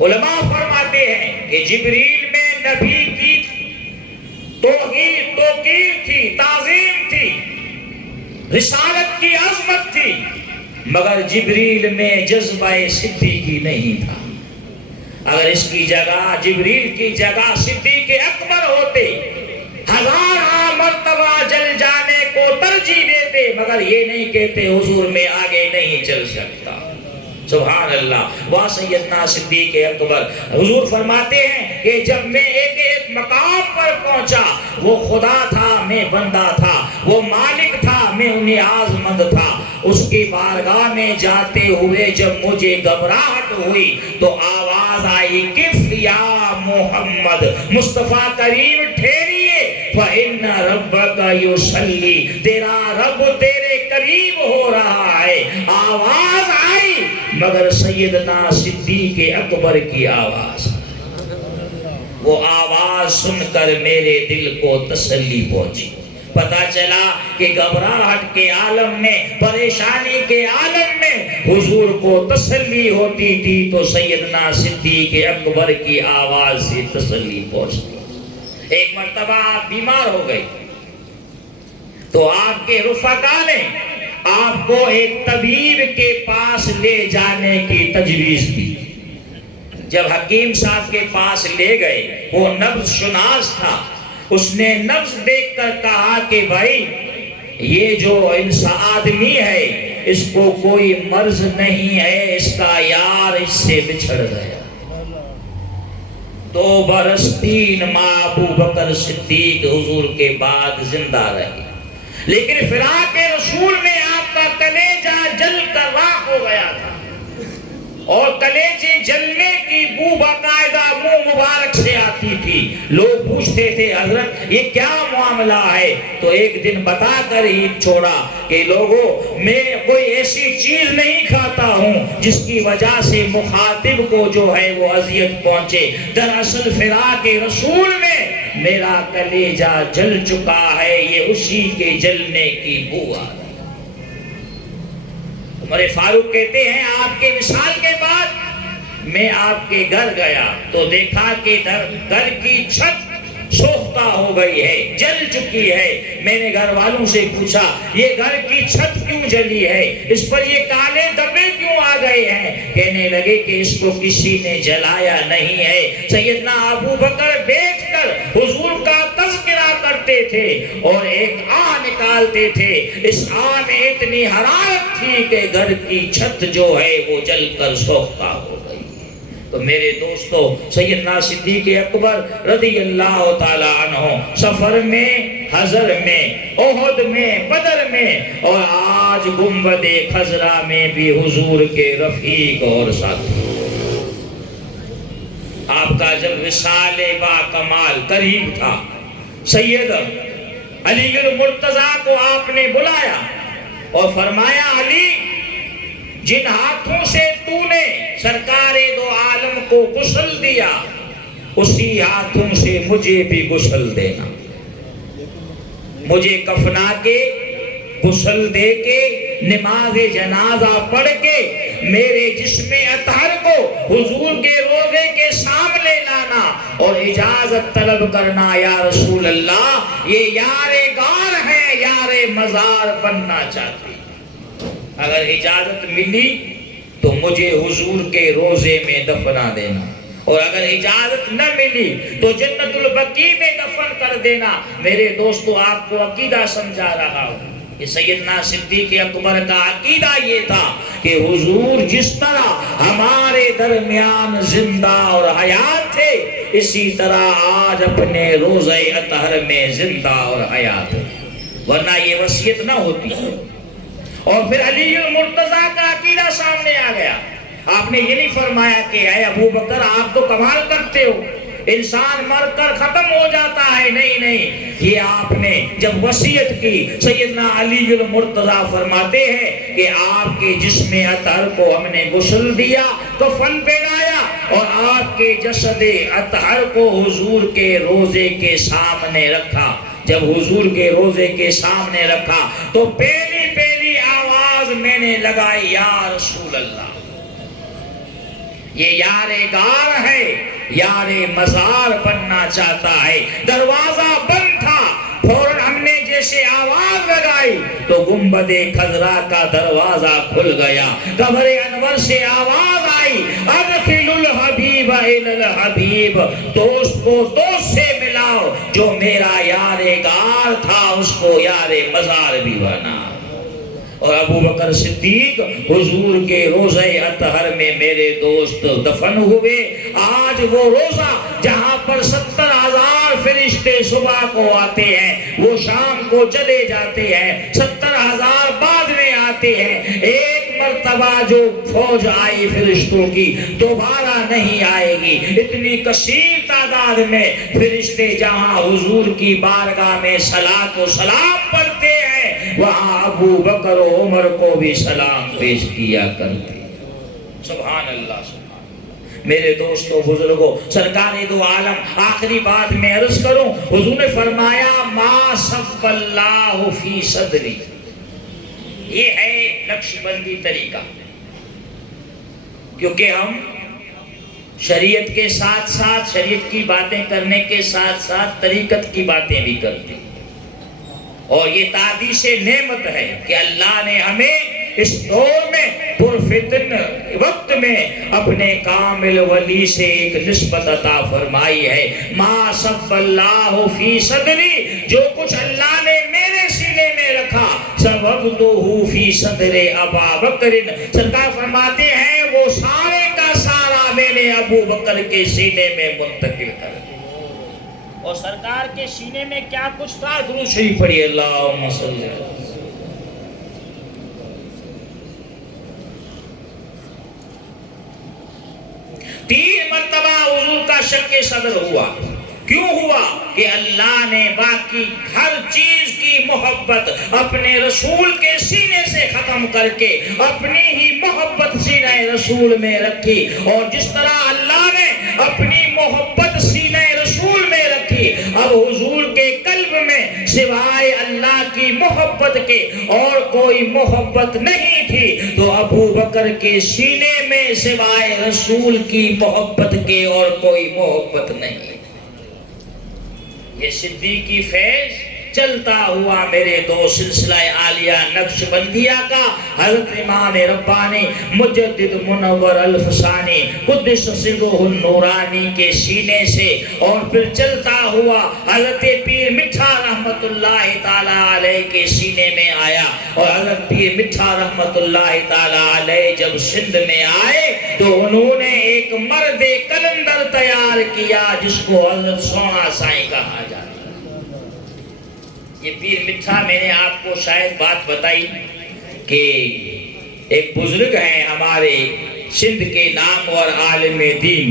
علماء فرماتے ہیں کہ جبریل میں نبی کی توقیر تھی، تعظیم تھی، رسالت کی عظمت تھی، مگر جبریل میں جذبہ صدیقی نہیں تھا۔ اگر اس کی جگہ، جبریل کی جگہ صدیق اکبر ہوتے، 1000 مرتبہ جل جانے کو ترجیح دیتے، مگر یہ نہیں کہتے حضور میں آگے نہیں چل سکتا۔ سبحان اللہ۔ وہ سیدنا صدیق اکبر، حضور فرماتے ہیں کہ جب میں ایک مقام پر پہنچا، وہ خدا تھا میں بندہ تھا، وہ مالک تھا میں نیاز مند تھا، اس کی بارگاہ میں جاتے ہوئے جب مجھے گھبراہٹ ہوئی تو آواز آئی کف یا محمد، مصطفیٰ کریم ٹھہریے، فَإِنَّ رَبَّكَ يُصَلِّي، تیرا رب تیرے قریب ہو رہا ہے۔ آواز آئی مگر سیدنا صدیق اکبر کی آواز، وہ آواز سن کر میرے دل کو تسلی پہنچی۔ پتا چلا کہ گھبراہٹ کے عالم میں، پریشانی کے عالم میں حضور کو تسلی ہوتی تھی تو سیدنا صدیق اکبر کی آواز سے تسلی پہنچتی۔ ایک مرتبہ آپ بیمار ہو گئے تو آپ کے رفقا نے آپ کو ایک طبیب کے پاس لے جانے کی تجویز دی۔ جب حکیم صاحب کے پاس لے گئے، وہ نبض شناس تھا، اس نے نبض دیکھ کر کہا کہ بھائی یہ جو انسان آدمی ہے اس کو کوئی مرض نہیں ہے، اس کا یار اس سے بچھڑ گیا۔ 2 برس 3 ماہ ابو بکر صدیق حضور کے بعد زندہ رہے، لیکن فراق رسول میں آپ کا کلیجہ جل کر راکھ ہو گیا تھا، اور کلیجے جلنے کی بو باقاعدہ منہ مبارک سے آتی تھی۔ لوگ پوچھتے تھے حضرت یہ کیا معاملہ ہے؟ تو ایک دن بتا کر عید چھوڑا کہ لوگوں میں کوئی ایسی چیز نہیں کھاتا ہوں جس کی وجہ سے مخاطب کو جو ہے وہ اذیت پہنچے۔ دراصل فراق رسول میں میرا کلیجہ جل چکا ہے، یہ اسی کے جلنے کی بو آ رہی۔ عمر فاروق کہتے ہیں آپ کے وصال کے بعد میں آپ کے گھر گیا تو دیکھا کہ گھر کی چھت سوختہ ہو گئی ہے، جل چکی ہے۔ میں نے گھر والوں سے پوچھا یہ گھر کی چھت کیوں جلی ہے، اس پر یہ کالے دبے کیوں آ گئے ہیں؟ کہنے لگے کہ اس کو کسی نے جلایا نہیں ہے۔ سیدنا ابو بکر بیٹھ کر حضور کا تذکرہ کرتے تھے اور ایک آہ نکالتے تھے، اس آہ میں اتنی حرارت تھی کہ گھر کی چھت جو ہے وہ جل کر سوختہ ہو گئی۔ تو میرے دوستو، سیدنا صدیق اکبر رضی اللہ تعالی عنہ سفر میں، حضر میں، احد میں، بدر میں، اور آج گنبد خضرا میں بھی حضور کے رفیق اور ساتھی۔ آپ کا جب وصال با کمال قریب تھا سید علی المرتضیٰ کو آپ نے بلایا اور فرمایا علی جن ہاتھوں سے تو نے سرکار دو عالم کو غسل دیا اسی ہاتھوں سے مجھے بھی غسل دینا، مجھے کفنا کے غسل دے کے نماز جنازہ پڑھ کے میرے جسم اطہر کو حضور کے روضے کے سامنے لانا اور اجازت طلب کرنا، یا رسول اللہ یہ یار غار ہے، یار مزار بننا چاہتے، اگر اجازت ملی تو مجھے حضور کے روضے میں دفنا دینا، اور اگر اجازت نہ ملی تو جنت البقیع میں دفن کر دینا۔ میرے دوستو آپ کو عقیدہ سمجھا رہا ہوں کہ سیدنا صدیق اکبر کا عقیدہ یہ تھا کہ حضور جس طرح ہمارے درمیان زندہ اور حیات تھے اسی طرح آج اپنے روضہ اطہر میں زندہ اور حیات ہے، ورنہ یہ وصیت نہ ہوتی۔ اور پھر علی المرتضیٰ کا عقیدہ سامنے آ گیا، آپ نے یہ نہیں فرمایا کہ اے ابو بکر آپ تو کمال کرتے ہو، انسان مر کر ختم ہو جاتا ہے، نہیں نہیں، یہ آپ نے جب وصیت کی سیدنا علی المرتضیٰ فرماتے ہیں کہ آپ کے جسم اطہر کو ہم نے غسل دیا کفن پہنایا اور آپ کے جسد اطہر کو حضور کے روضے کے سامنے رکھا۔ جب حضور کے روضے کے سامنے رکھا تو پہلی آواز میں نے لگائی، یا رسول اللہ، یہ یار غار ہے، یار مزار بننا چاہتا ہے۔ دروازہ بند تھا، فوراً ہم نے جیسے آواز لگائی تو گنبد خضرا کا دروازہ کھل گیا، قبر انور سے آواز آئی، ادخل الحبیب الی الحبیب، دوست کو دوست سے ملاؤ، جو میرا یار غار تھا اس کو یار مزار بھی بنا۔ اور ابو بکر صدیق حضور کے روضہ اطہر میں میرے دوست دفن ہوئے۔ آج وہ روضہ جہاں پر 70,000 فرشتے صبح کو آتے ہیں، وہ شام کو چلے جاتے ہیں، 70,000 بعد میں آتے ہیں، ایک مرتبہ جو فوج آئی فرشتوں کی دوبارہ نہیں آئے گی۔ اتنی کثیر تعداد میں فرشتے جہاں حضور کی بارگاہ میں صلاۃ و سلام پڑھتے ہیں وہاں ابو بکر و عمر کو بھی سلام پیش کیا کرتے۔ سبحان اللہ، سبحان۔ میرے دوستو بزرگوں، سرکار دو عالم، آخری بات میں عرض کروں، حضور نے فرمایا ما صب اللہ فی صدری، یہ ہے نقشبندی طریقہ، کیونکہ ہم شریعت کے ساتھ ساتھ، شریعت کی باتیں کرنے کے ساتھ ساتھ طریقت کی باتیں بھی کرتے ہیں، اور یہ تعدیش نعمت ہے کہ اللہ نے ہمیں اس دور میں پرفتن وقت میں اپنے کامل ولی سے ایک نسبت عطا فرمائی ہے۔ ما صب اللہ فی صدری، جو کچھ اللہ نے میرے سینے میں رکھا، صببتہ فی صدر ابا بکر، سرکار فرماتے ہیں وہ سارے کا سارا میں نے ابو بکر کے سینے میں منتقل کر دیا۔ اور سرکار کے سینے میں کیا کچھ تھا؟ درود شریف پڑھیے، اللہم صلی اللہ علیہ وسلم۔ 3 مرتبہ حضور کا شق صدر ہوا۔ کیوں ہوا؟ کہ اللہ نے باقی ہر چیز کی محبت اپنے رسول کے سینے سے ختم کر کے اپنی ہی محبت سینہ رسول میں رکھی، اور جس طرح اللہ نے اپنی محبت سینہ رسول میں رکھی، اب حضور کے قلب میں سوائے اللہ کی محبت کے اور کوئی محبت نہیں تھی، تو ابو بکر کے سینے میں سوائے رسول کی محبت کے اور کوئی محبت نہیں۔ یہ صدیقی فیض چلتا ہوا میرے دو سلسلہ عالیہ نقشبندیہ کا حضرت امام ربانی مجدد منور الفسانی قدس سرہ النورانی کے سینے سے، اور پھر چلتا ہوا حضرت پیر مٹھا رحمت اللہ تعالیٰ علیہ کے سینے میں آیا، اور حضرت پیر مٹھا رحمت اللہ تعالیٰ علیہ جب سندھ میں آئے تو انہوں نے ایک مرد کلندر تیار کیا جس کو حضرت سونا سائیں کہا جاتا۔ یہ پیر مٹھا، میں نے آپ کو شاید بات بتائی کہ ایک بزرگ ہیں ہمارے سندھ کے نامور عالم دین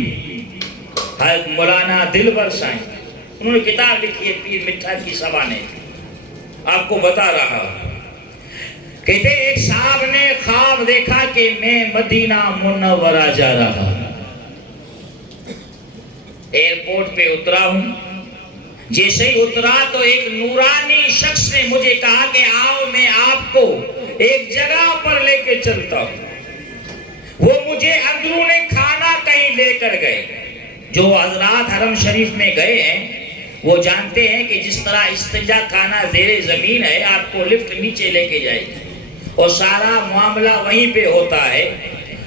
حضرت مولانا دلبر سائیں، انہوں نے کتاب لکھی ہے پیر مٹھا کی سوانے، آپ کو بتا رہا ہوں۔ کہتے ایک صاحب نے خواب دیکھا کہ میں مدینہ منورہ جا رہا ہوں، ایئرپورٹ پہ اترا ہوں، جیسے ہی اترا تو ایک نورانی شخص نے مجھے کہا کہ آؤ میں آپ کو ایک جگہ پر لے کے چلتا ہوں۔ وہ مجھے اندرون کھانا کہیں لے کر گئے۔ جو حضرات حرم شریف میں گئے ہیں وہ جانتے ہیں کہ جس طرح استنجا خانہ زیر زمین ہے، آپ کو لفٹ نیچے لے کے جائے گی اور سارا معاملہ وہیں پہ ہوتا ہے،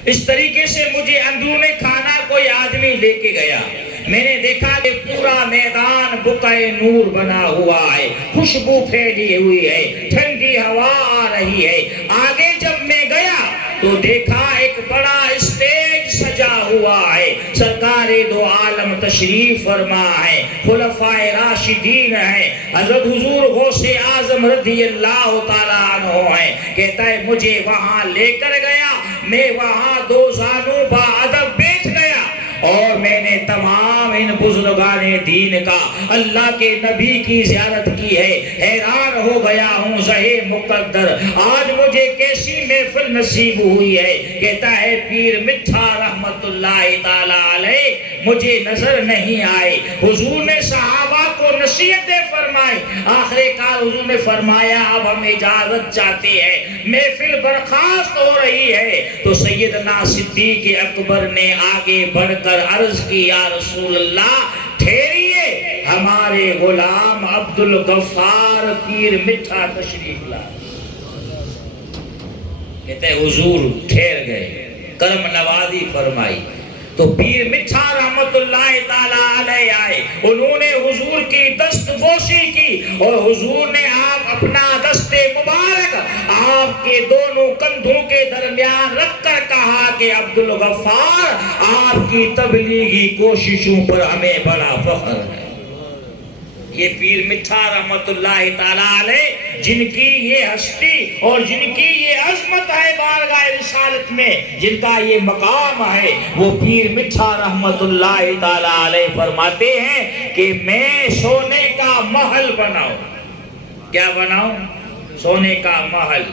اس طریقے سے مجھے اندرون کھانا کوئی آدمی لے کے گیا۔ میں نے دیکھا کہ پورا میدان بقعہ نور بنا ہوا ہے، خوشبو پھیلی ہوئی ہے، ٹھنڈی ہوا آ رہی ہے۔ آگے جب میں گیا تو دیکھا ایک بڑا اسٹیج سجا ہوا ہے، سرکار دو عالم تشریف فرما ہے، خلفائے راشدین ہیں، حضرت حضور غوث اعظم رضی اللہ تعالیٰ عنہ ہیں۔ کہتا ہے مجھے وہاں لے کر گیا، میں وہاں دو زانو با ادب بیٹھ گیا اور میں نے تمام ان بزرگان دین کا، اللہ کے نبی کی زیارت کی ہے۔ حیران ہو گیا ہوں زہے مقدر، آج مجھے کیسی محفل نصیب ہوئی ہے۔ کہتا ہے پیر مٹھا رحمت اللہ تعالیٰ علیہ مجھے نظر نہیں آئے۔ حضور نے صحابہ کو نصیحتیں فرمائی، آخر کار حضور نے فرمایا اب ہم اجازت چاہتے ہیں، محفل برخاست ہو رہی ہے۔ تو سیدنا صدیق اکبر نے آگے بڑھ کر عرض کی یا رسول اللہ ٹھہریے، ہمارے غلام عبد الغفار پیر مٹھا تشریف لائے۔ کہتے ہیں حضور ٹھہر گئے، کرم نوازی فرمائی تو پیر مٹھا رحمت اللہ تعالیٰ علیہ آئے، انہوں نے حضور کی دست بوسی کی اور حضور نے آپ اپنا دست مبارک آپ کے دونوں کندھوں کے درمیان رکھ کر کہا کہ عبد الغفار آپ کی تبلیغی کوششوں پر ہمیں بڑا فخر ہے۔ یہ پیر مٹھا رحمت اللہ تعالیٰ علیہ جن کی یہ ہستی اور جن کی یہ عظمت ہے بارگاہ رسالت میں، جن کا یہ مقام ہے، وہ پیر مٹھا رحمت اللہ تعالیٰ علیہ فرماتے ہیں کہ میں سونے کا محل بناؤں۔ کیا بناؤں؟ سونے کا محل،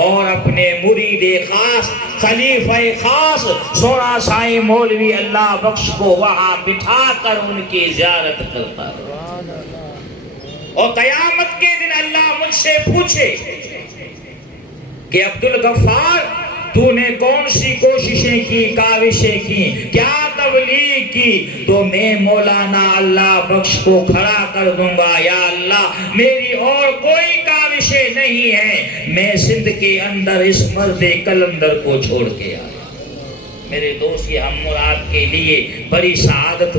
اور اپنے مرید خاص خلیفہ خاص سونا سائی مولوی اللہ بخش کو وہاں بٹھا کر ان کی زیارت کرتا ہے۔ اور قیامت کے دن اللہ مجھ سے پوچھے کہ عبد الغفار تو نے کون سی کوششیں کی، کاوشیں کی، کیا تبلیغ کی، تو میں مولانا اللہ بخش کو کھڑا کر دوں گا یا اللہ میری اور کوئی کاوشیں نہیں ہیں، میں سندھ کے اندر اس مرد کلندر کو چھوڑ کے آیا۔ میرے دوست یہ ہم اور آپ کے لیے بڑی سعادت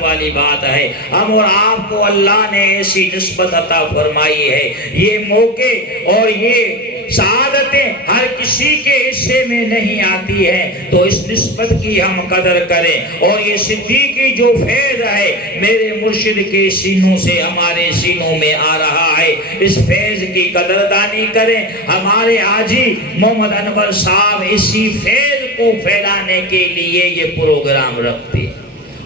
والی بات ہے۔ ہم اور آپ کو اللہ نے ایسی نسبت عطا فرمائی ہے، یہ موقع اور یہ سعادتیں ہر کسی کے حصے میں نہیں آتی ہیں، تو اس نسبت کی ہم قدر کریں۔ اور یہ صدیقی جو فیض ہے میرے مرشد کے سینوں سے ہمارے سینوں میں آ رہا ہے، اس فیض کی قدردانی کریں۔ ہمارے حاجی محمد انور صاحب اسی فیض کو پھیلانے کے لیے یہ پروگرام رکھتے ہیں،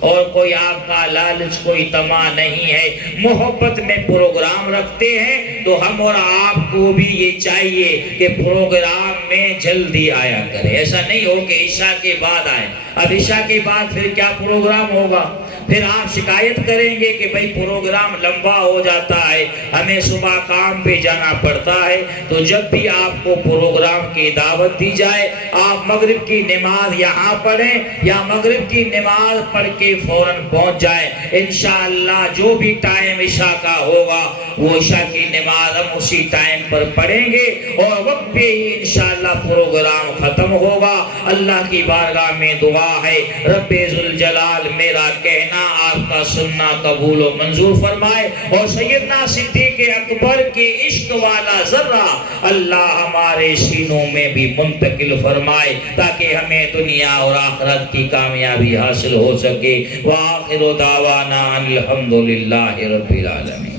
اور کوئی آپ کا لالچ کوئی طمع نہیں ہے، محبت میں پروگرام رکھتے ہیں۔ تو ہم اور آپ کو بھی یہ چاہیے کہ پروگرام میں جلدی آیا کرے، ایسا نہیں ہو کہ عشاء کے بعد آئے۔ اب عشاء کے بعد پھر کیا پروگرام ہوگا؟ پھر آپ شکایت کریں گے کہ بھئی پروگرام لمبا ہو جاتا ہے، ہمیں صبح کام پہ جانا پڑتا ہے۔ تو جب بھی آپ کو پروگرام کی دعوت دی جائے، آپ مغرب کی نماز یہاں پڑھیں یا مغرب کی نماز پڑھ کے فوراً پہنچ جائیں۔ انشاءاللہ جو بھی ٹائم عشاء کا ہوگا وہ عشاء کی نماز ہم اسی ٹائم پر پڑھیں گے اور وقت پہ ہی انشاءاللہ پروگرام ختم ہوگا۔ اللہ کی بارگاہ میں دعا ہے رب ذوالجلال میرا کہنا آپ کا سننا قبول و منظور فرمائے، اور سیدنا صدیق اکبر کے عشق والا ذرہ اللہ ہمارے سینوں میں بھی منتقل فرمائے، تاکہ ہمیں دنیا اور آخرت کی کامیابی حاصل ہو سکے۔ وآخر دعوانا الحمدللہ رب العالمین۔